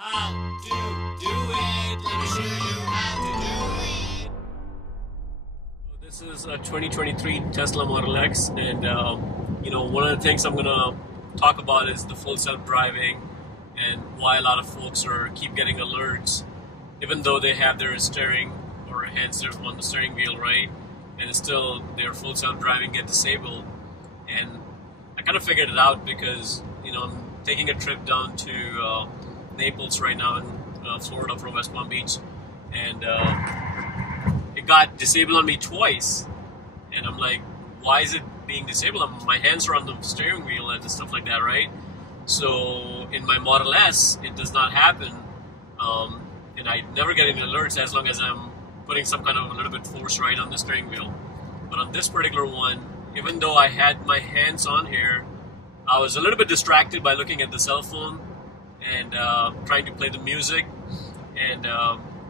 How to do it. Let me show you how to do it. This is a 2023 Tesla Model X, and one of the things I'm gonna talk about is the full self-driving and why a lot of folks keep getting alerts, even though they have their steering or hands on the steering wheel, right? And still their full self-driving get disabled. And I kind of figured it out because I'm taking a trip down to Naples right now in Florida from West Palm Beach, and it got disabled on me twice, and I'm like, why is it being disabled? My hands are on the steering wheel and stuff like that, right? So in my Model S, it does not happen, and I never get any alerts as long as I'm putting some kind of a little bit force right on the steering wheel. But on this particular one, even though I had my hands on here, I was a little bit distracted by looking at the cell phone and trying to play the music, and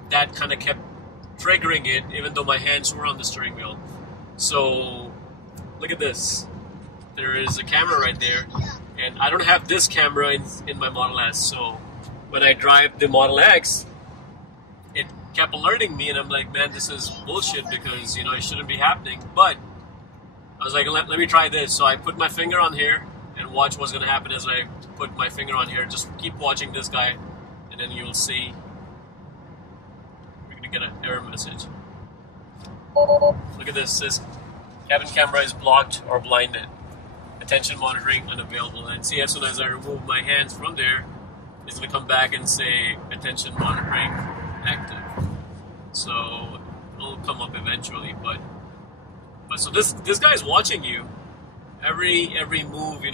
that kind of kept triggering it even though my hands were on the steering wheel. So look at this, there is a camera right there, and I don't have this camera in my Model S, so when I drive the Model X, it kept alerting me, and I'm like, man, this is bullshit, because it shouldn't be happening. But I was like, let me try this. So I put my finger on here and watch what's going to happen as I put my finger on here. Just keep watching this guy, and then you'll see we're going to get an error message. Look at this. It says cabin camera is blocked or blinded. Attention monitoring unavailable. And see, as soon as I remove my hands from there, it's going to come back and say attention monitoring active. So it'll come up eventually, but so this guy is watching you. Every move,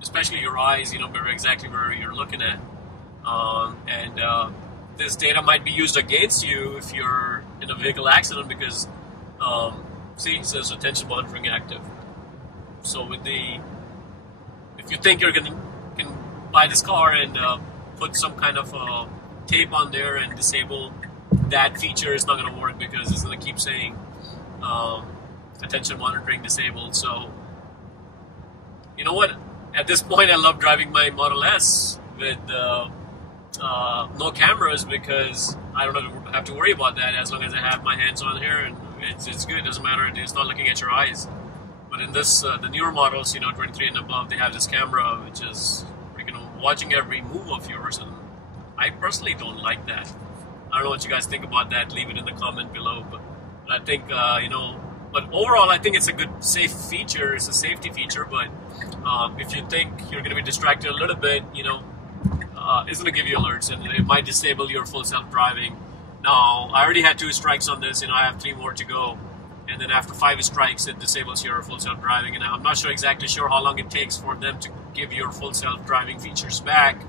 especially your eyes, exactly where you're looking at. And this data might be used against you if you're in a vehicle accident, because, see, it says attention monitoring active. So if you think you can buy this car and put some kind of tape on there and disable that feature, it's not going to work, because it's going to keep saying attention monitoring disabled. So you know what? At this point, I love driving my Model S with no cameras, because I don't have to worry about that as long as I have my hands on here, and it's good. It doesn't matter. It's not looking at your eyes. But in this, the newer models, 23 and above, they have this camera which is watching every move of yours, and I personally don't like that. I don't know what you guys think about that. Leave it in the comment below. But I think but overall, I think it's a good, safe feature. It's a safety feature, but if you think you're going to be distracted a little bit, it's going to give you alerts, and it might disable your full self-driving. Now, I already had 2 strikes on this, I have 3 more to go, and then after 5 strikes, it disables your full self-driving, and I'm not exactly sure how long it takes for them to give your full self-driving features back,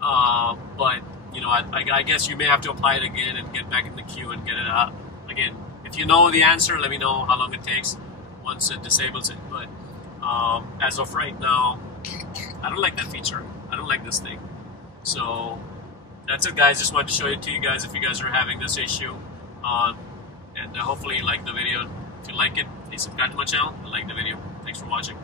but, I guess you may have to apply it again and get back in the queue and get it out again. If you know the answer, let me know how long it takes once it disables it. But as of right now, I don't like that feature. I don't like this thing. So that's it, guys. Just wanted to show it to you guys if you guys are having this issue. And hopefully you like the video. If you like it, please subscribe to my channel and like the video. Thanks for watching.